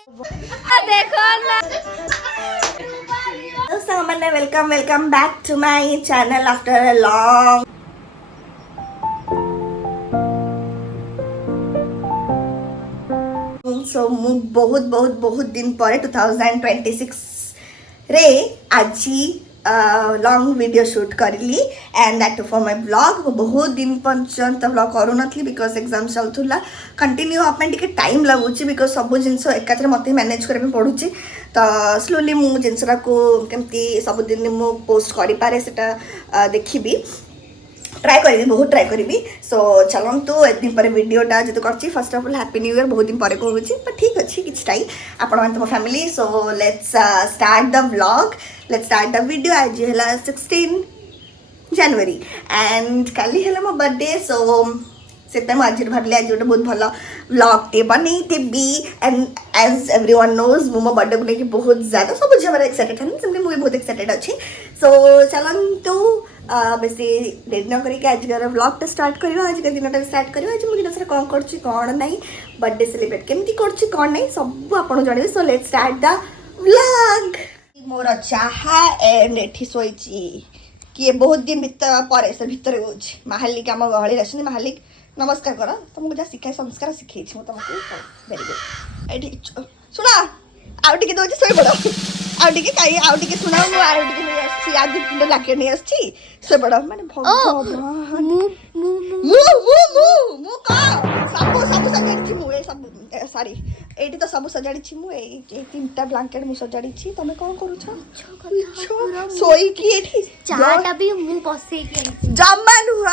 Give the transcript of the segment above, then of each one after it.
देखो So मैंने welcome back to my channel after a long so ମୁଁ ବହୁତ दिन ପରେ 2026 रे ଆଜି लॉन्ग वीडियो शूट करली and that for my blog वो बहुत दिन पर्यंत ब्लॉग करूनथली बिकॉज एग्जाम चलुला कंटिन्यू आप टिके टाइम लगुच बिकॉज सब जिनस एकाथरे मत मैनेज करने पड़ुची तो स्लोली मु जिनसा को केमती सबुदिन मु पोस्ट करि पारे सेटा देखिबी ट्राई करी बहुत ट्राई करी सो चलतु एक दिन पर वीडियोटा जो कर first of all happy new year बहुत दिन पर कहूँ बट ठीक अच्छे कि टाइम आपण तुम family so let's start the vlog let's start the video आज है 16 जनवरी एंड काली है मो बर्थडे सो से आज भाविली आज गोटे बहुत भल व्लॉगटे बनईदेवी एंड एज एवरीवन नोज मो बर्थडे को लेकिन बहुत ज़्यादा सब झील मेरे एक्साइटेड था सेमती मुझे बहुत एक्साइटेड अच्छी सो चलतु बेसी डेरी न करके आज व्लॉगटा स्टार्ट करवा आज दिन स्टार्ट करवा आज मुझे दिन कौन कौन ना बर्थडे सेलिब्रेट केमती कौन ना सब आपको जनइबे so let's start the vlog मोर चाहा एंड एठी सोईची किए बहुत दिन पर से भितर माहालिक आम गहली अच्छे माहालिक नमस्कार कर तुमको जहाँ शिखाई संस्कार शिखई तुमको वेरी गुड ये शुण आउ टे दौर शोई पड़ आउटे कहीं आउटे शुणा मुझे आज पिंड लाके नहीं आसी शोई पड़ मैंने सब सजाड़ी मुझे सब सॉरी ये तो सब सजाड़ी मुझे तीनटा ब्लांकेट मुझे सजाड़ी तुम कौन कर शोईकी चाटा भी मु बसे जमा नुह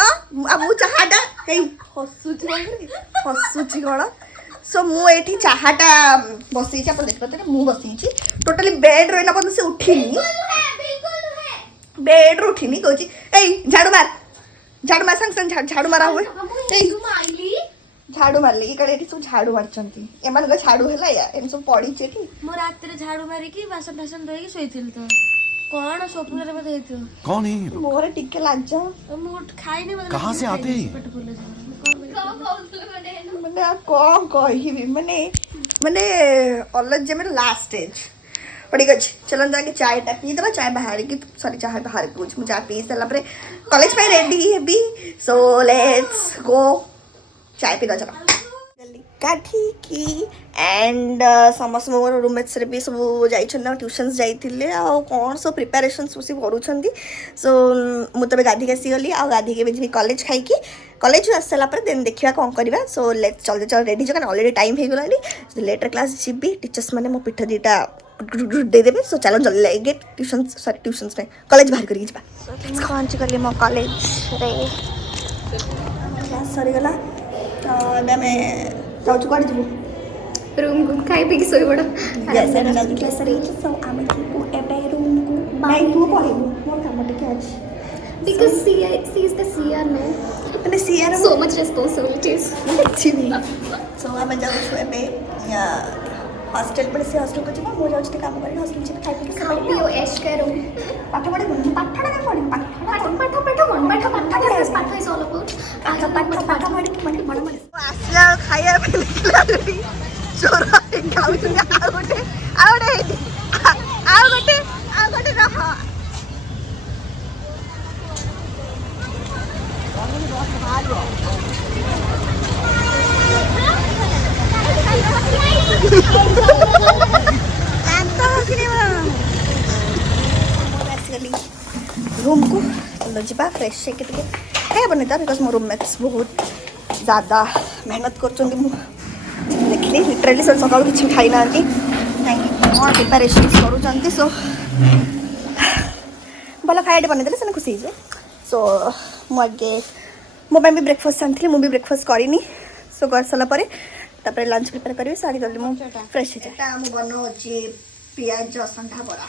मु चाहाटा हसुची कौन सो मुझे चाहाटा बसई आप देखते मु बसई टोटाली बेड रही ना से उठिनी बेड रू उठिनी कहूँ झाड़ू मार संग संग झाड़ू मारा हुए झाड़ू मारले कि सब झाड़ू मारचंती एमान झाड़ू है या एम सब पड़ी मो रात झाड़ू मारिकी बासन बासन धोई शोइथिल तो कौन स्वप्न रे मते हेतियो कौन है मोरे टिके लाज मु खाइनी मतलब कहां से आते मैंने कौन कही मैंने अलग जे मेरा लास्ट स्टेज ठीक अच्छे चलन जाके चाय टा पी देवा चाय बाहर की सॉरी चाय बाहर कुछ मुझे चाय पी सारा कॉलेज में रेडी है सो लेट्स गो चाय पी चलो काठी की एंड समस्त मोर रूममेट्स भी सब जाइछन ट्यूशन्स जाइथिले आ कौन सब प्रिपरेशन सब करूछन सो मु तबे गाधी आसी गली आ गाधी के भी कॉलेज खाई की कॉलेज आस सारा पर देन देखिया कौन करबा सो लेट्स चल रेडी जो ऑलरेडी टाइम हो गलानी सो लेटर क्लास जीबी टीचर्स माने मो पिठ दीटा दे देबे सो चलो जल्दी लागे ट्यूशन्स में कॉलेज बाहर करी जीबा पहुंच गली मो कॉलेज रे क्लास सरी गला तो मैं जाऊँ कौन जीवु रूम को खाई पी सोई बड़ यस एंड जल्दी क्लास रे सो आमे जीवु एबे रूम को बाय तू पढिबु मोर काम टिके अछि because she is the CR no मैंने सीआर so much responsibilities अच्छी भी सो आमे जाऊ छु एबे हॉस्टल पर से हॉस्टल को जीवा मो जाऊ छि काम करी हॉस्टल छि खाई पी के सब पियो ऐश करो पाठ पढ़े पाठ is all about पाठ पढ़े कि मन आसिया खाया पे निकला चोरा खाऊ छु आ गोटे रह रूम को जा फ्रेश खाया बनता बिकज मो रूममेट्स बहुत ज़्यादा मेहनत कर देखिए लिटराली सर सका कि खाई ना कौन प्रिपेरेसन कर सो भल खाया बनई से खुशी सो मुझे मो भी ब्रेकफास्ट आनी मुझे ब्रेकफास्ट करनी सो कर सारापर लंच प्रिपेयर करी सारी गली मुझे फ्रेश हो बनाऊँगी पियाज संधा बरा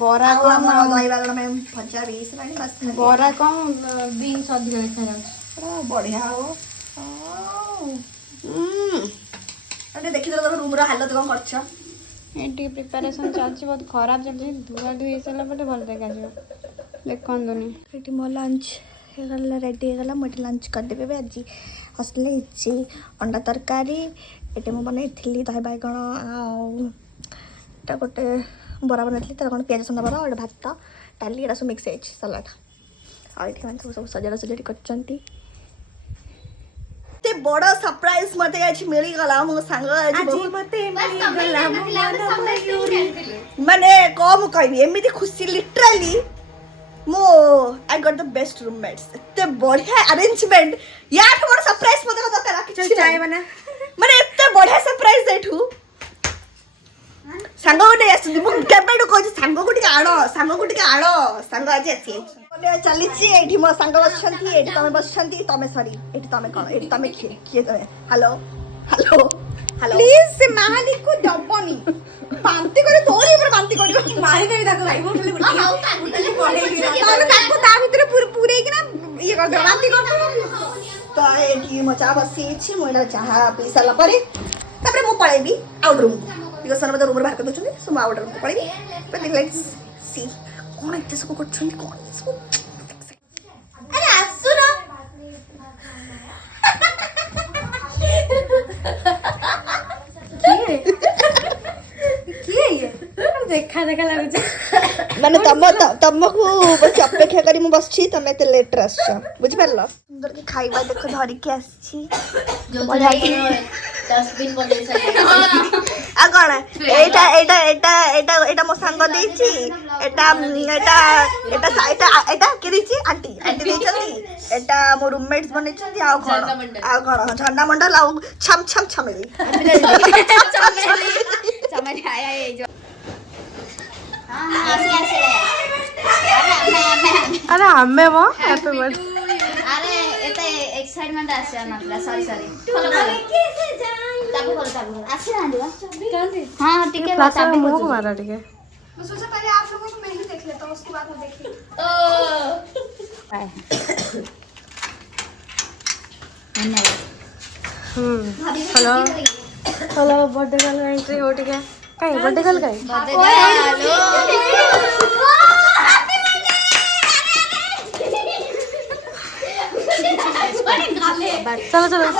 बरा दही में भजा भी बरा कम बीन्स अधिक देखा जाए बढ़िया हो देखी रूम हालत कौन कर ये प्रिपरेशन चलती बहुत खराब चलती धुआ धुई सारा पे भल देखा देखनी ये मो लंच रेडी होगा मुझे लंच करदेवे आज हॉस्टेल अंडा तरकारी ଏଠି ମୁଁ ବନେଇଥିଲି ଦହି ବାଇଗଣ ଆଉ ଏଇଟା ଗୋଟେ ବରା ବନେଇଥିଲି ତାର କ'ଣ ପିଆଜ ରସୁଣ ବରା ଗୋଟେ ଭାତ ଡାଲି ଏଇଟା ସବୁ ମିକ୍ସ ହେଇଛି ସାଲାଡ଼ ଆଉ ଏଠି ମାନେ ସବୁ ସଜାଡ଼ି କରିଛନ୍ତି ଏତେ ବଡ଼ ସରପ୍ରାଇଜ୍ ମୋତେ ଆଜି ମିଳିଗଲା ମୋ ସାଙ୍ଗ ଆଜି ମୋତେ ମାନେ କ'ଣ ମୁଁ କହିବି ଏମିତି ଖୁସି ଲିଟରାଲି ମୁଁ ଆଇ ଗଟ୍ ଦ ବେଷ୍ଟ ରୁମମେଟ୍ସ ଏତେ ବଢ଼ିଆ ଆରେଞ୍ଜମେଣ୍ଟ ୟାଠୁ ବଡ଼ ସରପ୍ରାଇଜ୍ ମୋତେ ଦରକାର କିଛି ମାନେ ଏତେ ବଢ଼ିଆ ସରପ୍ରାଇଜ୍ ଏଠୁ ସାଙ୍ଗ ଗୋଟେ ଆସୁଛି ମୁଁ କେବେଠୁ କହୁଛି ସାଙ୍ଗକୁ ଟିକେ ଆଣ ସାଙ୍ଗ ଆଜି ଆସି ଚାଲିଛି ଏଇଠି ମୋ ସାଙ୍ଗ ବସିଛନ୍ତି ଏଇଠି ତମେ ବସିଛନ୍ତି ତମେ ସରି ଏଇଠି ତମେ କ'ଣ ଏଇଠି ତମେ କିଏ ତମେ ହ୍ୟାଲୋ ପ୍ଲିଜ ସେ ମାହାଲିକୁ ଦବନି ବାନ୍ତି କରି ତୋରି ଉପରେ ବାନ୍ତି କରିବ ମାରିଦେବି ତାକୁ ତାକୁ ତା ଭିତରେ ପୁରେଇକିନା ଇଏ କରିଦେବ ବାନ୍ତି କରିଦେବ ତ ଏଠି ମୋ ଚାହା ବସିଯାଇଛି ମୁଁ ଏଇଟା ଚାହା ପିଇ ସାରିଲା ପରେ ତାପରେ ମୁଁ ପଳେଇବି ଆଉଟ ରୁମ୍କୁ ବିକଜ ସେମାନେ ମୋତେ ରୁମ୍ରୁ ବାହାର କରିଦେଉଛନ୍ତି ସୋ ମୁଁ ଆଉଟ ରୁମ୍କୁ ପଳେଇବି ଲେଟ୍ସ ସି କ'ଣ ଏତେ ସବୁ କରୁଛନ୍ତି କ'ଣ ସବୁ ଆରେ ଆସୁନ ଦେଖା ଲାଗୁଛି ମାନେ ତମକୁ ବସି ଅପେକ୍ଷା କରି ମୁଁ ବସିଛି ତମେ ଏତେ ଲେଟ୍ରେ ଆସିଛ ବୁଝିପାରିଲ ସୁନ୍ଦର କି ଖାଇବା ଦେଖ ଧରିକି ଆସିଛି ଆଉ କ'ଣ ଏଇଟା ମୋ ସାଙ୍ଗ ଦେଇଛି ଏଇଟା କିଏ ଦେଇଛି ଆଣ୍ଟି ଦେଇଛନ୍ତି ଏଇଟା ମୋ ରୁମମେଟ୍ସ ବନେଇଛନ୍ତି ଆଉ କ'ଣ ଝଣ୍ଡା ମଣ୍ଡଲ ଆଉ ଛମ୍ ଛମେଲି अरे हमें वो हैप्पी बर्थडे अरे एते एक्साइटमेंट आसे नथला सॉरी फॉलो करो चाबू करो आसे ना दिवा हां ठीक है फ्लैश में मुंह मारा ठीक है मैं सोचा पहले आप लोगों को मैं ही देख लेता हूँ उसके बाद मैं देखी हेलो बर्थडे गर्ल एंट्री हो ठीक है काय बर्थडे गर्ल काय चलो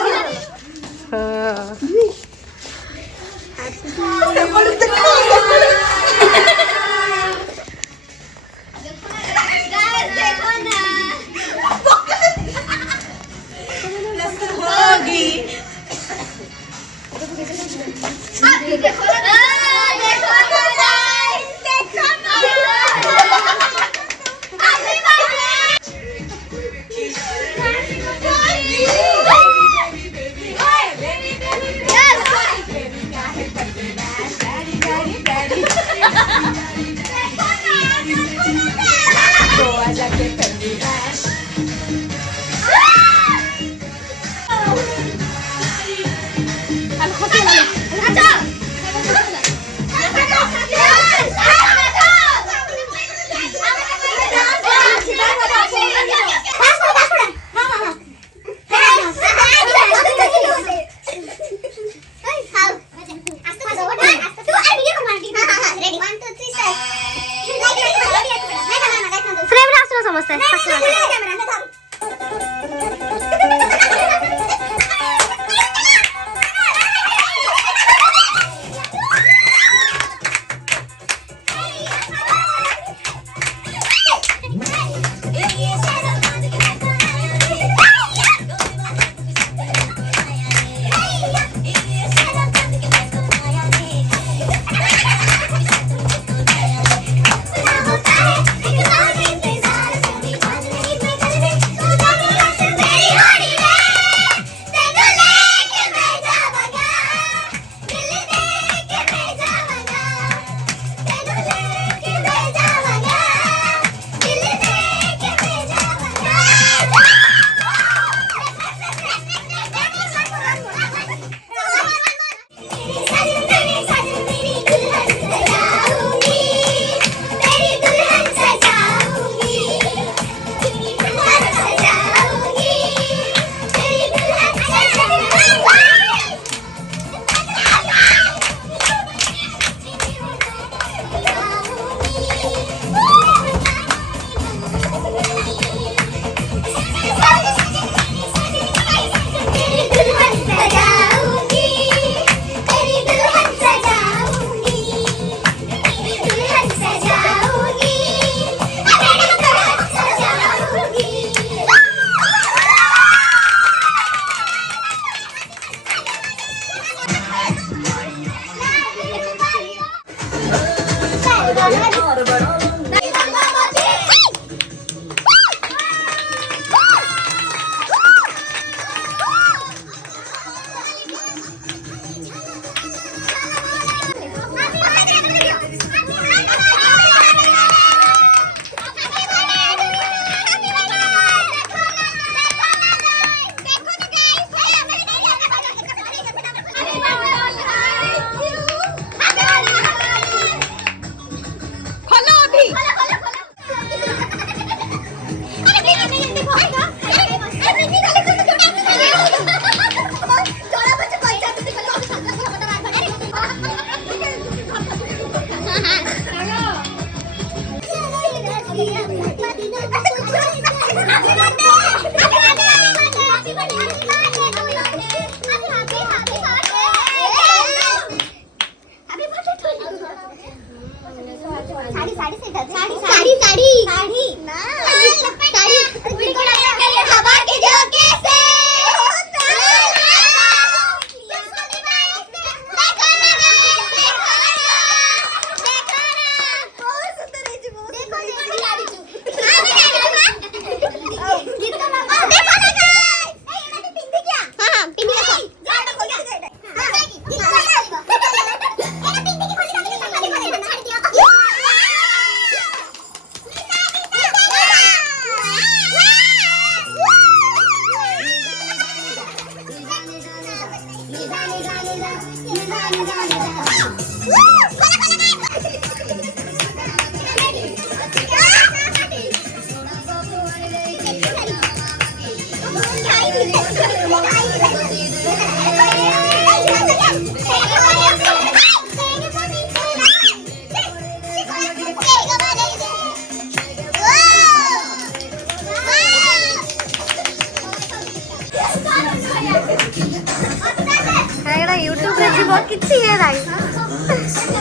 यूट्यूब रे जीव किछि हे राई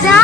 जा